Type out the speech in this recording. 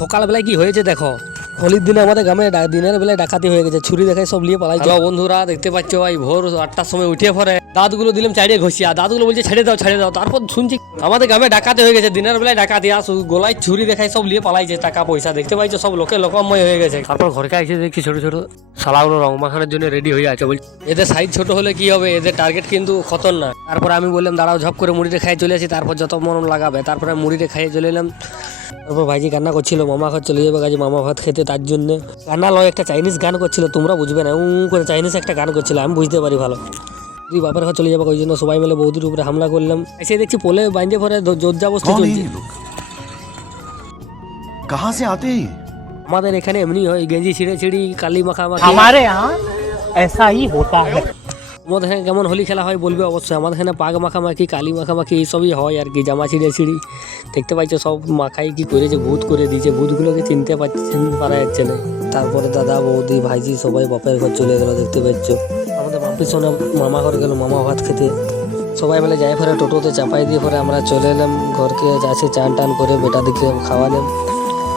সকালবেলায় কি হয়েছে দেখো, হোলির দিনে আমাদের গ্রামে দিনের বেলায় ডাকাতি হয়ে গেছে, ছুরি দেখাই সব নিয়ে পালাই। হ্যালো বন্ধুরা, দেখতে পাচ্ছ ভাই ভোর 8টার সময় উঠে পরে দাঁতগুলো দিলাম চাইড়ে ঘষিয়া, দাঁতগুলো বলছে ছেড়ে দাও। তারপর শুনছি আমাদের গ্রামে ডাকাতি হয়ে গেছে, দিনের বেলায় ডাকাতি, আর গোলায় ছুরি দেখাই সব নিয়ে পালাইছে টাকা পয়সা। দেখতে পাইছো সব লোকময় হয়ে গেছে। তারপর ঘরকে এসে দেখছি ছোট ছোট শালাগুলো রং মাখানোর জন্য রেডি হয়ে আছে। বলছি এদের সাইজ ছোট হলে কি হবে, এদের টার্গেট কিন্তু খতরনাক। তারপর আমি বললাম দাঁড়াও, ঝপ করে মুড়িটা খাইয়ে চলে আসি, তারপর যত মন লাগাবে। তারপরে মুড়িটা খাইয়ে চলে এলাম। তারপর ভাইজি কান্না করছিল, মামা ঘর চলে যাবে কাজে, মামা ভাত খেতে, তার জন্য কান্না লয় একটা চাইনিজ গান করছিল, তোমরা বুঝবে না, করে চাইনিজ একটা গান করছিল, আমি বুঝতে পারি ভালো। তুই বাপের ঘর চলে যাবে, ওই জন্য সবাই মিলে বৌদির উপরে হামলা করলাম। এসে দেখছি পোলে বাইন্দে পরে জোরজাবস্তি চলছে। कहां से आते हैं? আমাদের এখানে এমনি হয়, গেঞ্জি ছিঁড়ি কালি মাখামাখি। हमारे यहाँ ऐसा ही होता है। আমাদের এখানে কেমন হোলি খেলা হয় বলবে অবশ্যই। আমাদের এখানে পাগ মাখামাখি, কালি মাখামাখি এইসবই হয় আর কি, জামা ছিঁড়ি। দেখতে পাইছো সব মাখাই কি করেছে, ভূত করে দিয়েছে, ভূতগুলোকে চিনতে পারা যাচ্ছে না। তারপরে দাদা বৌদি ভাইজি সবাই বাপের ঘর চলে গেল। দেখতে পাচ্ছ আমাদের বাপির সঙ্গে মামা ঘর গেল মামা ভাত খেতে। সবাই মিলে যাই ফেরে টোটোতে চাপাই দিয়ে পরে আমরা চলে এলাম ঘরকে, যাচ্ছি চান টান করে বেটা দিকে খাওয়ালাম।